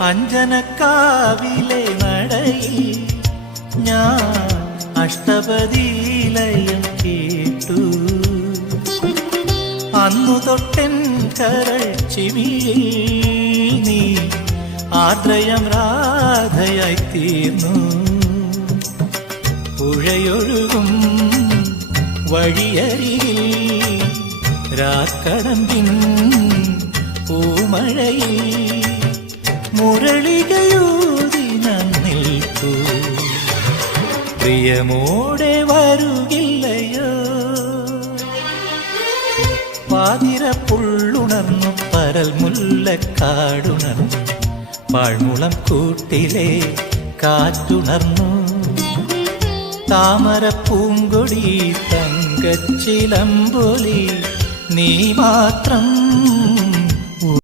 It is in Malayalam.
അഞ്ജനക്കാവിലെ നടയിൽ ഞാൻ അഷ്ടപതിലയം കേട്ടു. അന്നു തൊട്ടൻ കരൾ ചിമിഴിൽ നീ ആദ്രയം രാധയായി തീർന്നു. പുഴയൊഴുകും വഴിയരികിൽ രാക്കടമ്പിൻ പൂമഴയിൽ മുരളികയൂതി നിൽക്കൂ. പ്രിയമോടെ വരുകില്ലയോ? പാതിരപ്പുള്ളുണർന്നു പരൽ മുല്ലക്കാടുണർന്നു. പാഴ്മുളം കൂട്ടിലെ കാറ്റുണർന്നു. താമരപ്പൂങ്കൊടി തങ്കച്ചിലമ്പൊലി നീ മാത്രം